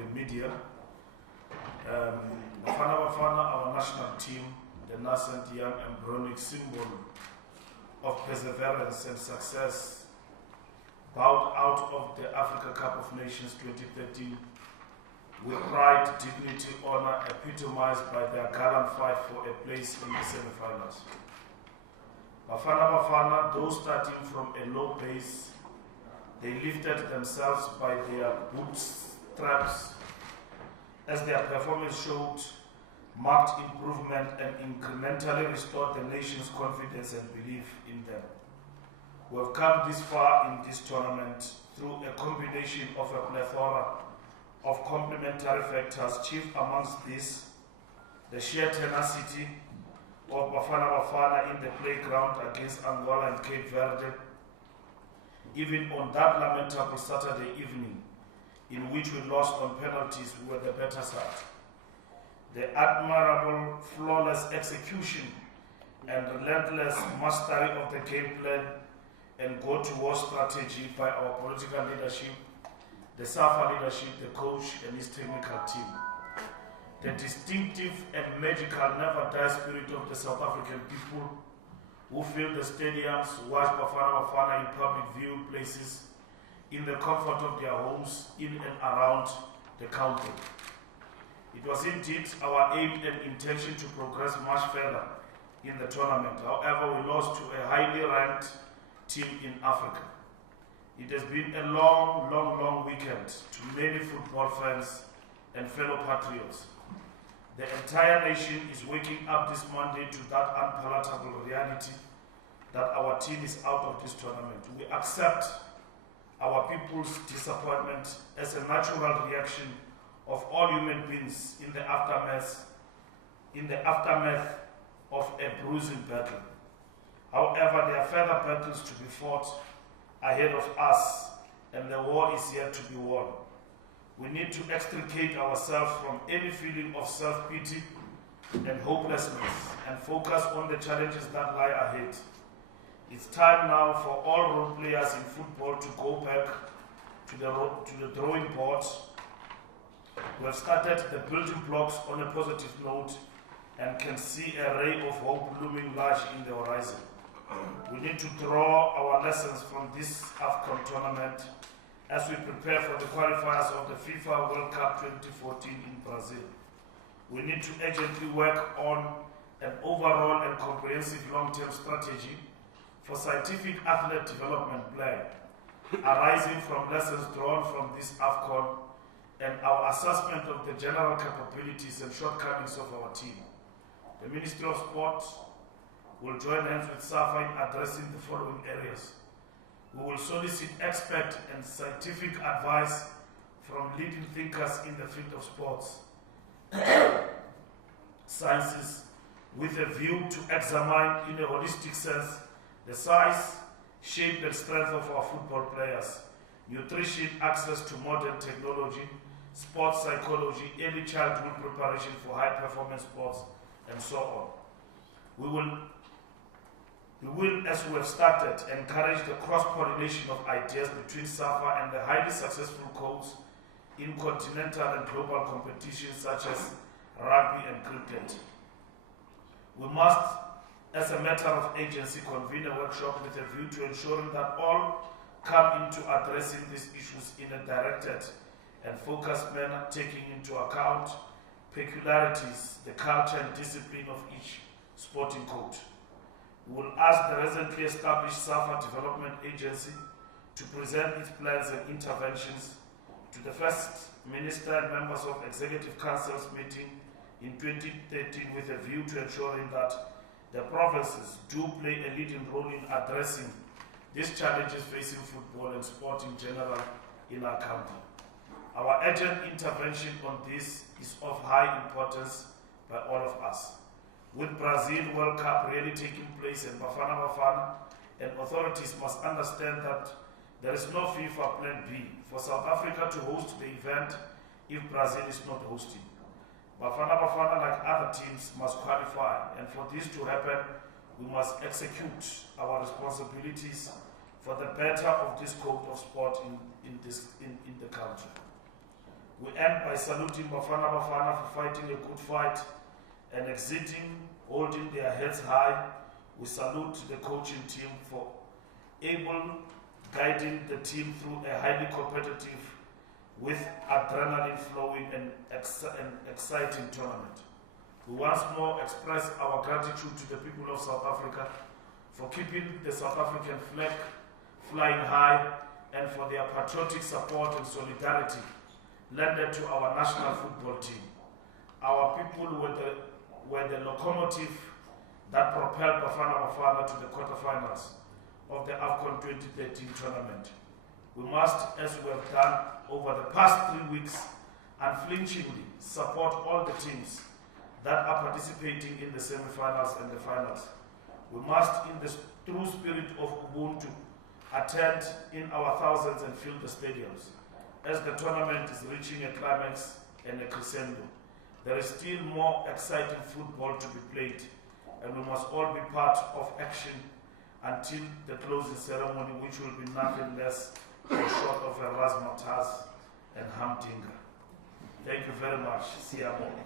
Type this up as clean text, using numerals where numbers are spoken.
the media. Bafana Bafana, our national team, the nascent young embryonic symbol of perseverance and success, bowed out of the Africa Cup of Nations 2013 with pride, dignity, honor epitomized by their gallant fight for a place in the semi-finals. Bafana Bafana, though starting from a low base, they lifted themselves by their bootstraps as their performance showed marked improvement and incrementally restored the nation's confidence and belief in them. We have come this far in this tournament through a combination of a plethora of complementary factors, chief amongst these, the sheer tenacity of Bafana Bafana in the playground against Angola and Cape Verde, even on that lamentable Saturday evening, in which we lost on penalties, we were the better side. The admirable, flawless execution and relentless mastery of the game plan and go-to-war strategy by our political leadership, the SAFA leadership, the coach and his technical team. The distinctive and magical never-die spirit of the South African people who fill the stadiums, watch Bafana Bafana in public viewing places, in the comfort of their homes, in and around the country. It was indeed our aim and intention to progress much further in the tournament. However, we lost to a highly ranked team in Africa. It has been a long weekend to many football fans and fellow patriots. The entire nation is waking up this Monday to that unpalatable reality that our team is out of this tournament. We accept our people's disappointment as a natural reaction of all human beings in the aftermath of a bruising battle. However, there are further battles to be fought ahead of us, and the war is yet to be won. We need to extricate ourselves from any feeling of self-pity and hopelessness and focus on the challenges that lie ahead. It's time now for all role players in football to go back to the drawing board. We have started the building blocks on a positive note and can see a ray of hope looming large in the horizon. We need to draw our lessons from this AFCON tournament as we prepare for the qualifiers of the FIFA World Cup 2014 in Brazil. We need to urgently work on an overall and comprehensive long-term strategy for scientific athlete development plan, arising from lessons drawn from this AFCON and our assessment of the general capabilities and shortcomings of our team. The Ministry of Sport will join hands with SAFA in addressing the following areas. We will solicit expert and scientific advice from leading thinkers in the field of sports sciences with a view to examine in a holistic sense the size, shape and strength of our football players, nutrition, access to modern technology, sports psychology, early childhood preparation for high-performance sports, and so on. We will, as we have started, encourage the cross-pollination of ideas between SAFA and the highly successful codes in continental and global competitions such as rugby and cricket. We must, as a matter of agency, convene a workshop with a view to ensuring that all come into addressing these issues in a directed and focused manner, taking into account peculiarities, the culture and discipline of each sporting code. We will ask the recently established SAFA Development Agency to present its plans and interventions to the First Minister and members of Executive Council's meeting in 2013 with a view to ensuring that the provinces do play a leading role in addressing these challenges facing football and sport in general in our country. Our urgent intervention on this is of high importance by all of us. With Brazil World Cup really taking place in Bafana Bafana, and authorities must understand that there is no FIFA Plan B for South Africa to host the event if Brazil is not hosting. Bafana Bafana, like other teams, must qualify, and for this to happen, we must execute our responsibilities for the better of this code of sport in the country. We end by saluting Bafana Bafana for fighting a good fight and exiting, holding their heads high. We salute the coaching team for guiding the team through a highly competitive, with adrenaline flowing and exciting tournament. We once more express our gratitude to the people of South Africa for keeping the South African flag flying high and for their patriotic support and solidarity lended to our national football team. Our people were the locomotive that propelled Bafana Bafana to the quarterfinals of the AFCON 2013 tournament. We must, as we have done over the past 3 weeks, unflinchingly support all the teams that are participating in the semi-finals and the finals. We must, in the true spirit of Ubuntu, attend in our thousands and fill the stadiums. As the tournament is reaching a climax and a crescendo, there is still more exciting football to be played, and we must all be part of action until the closing ceremony, which will be nothing less than short of a razzmatazz and humdinger. Thank you very much. Siyabonga.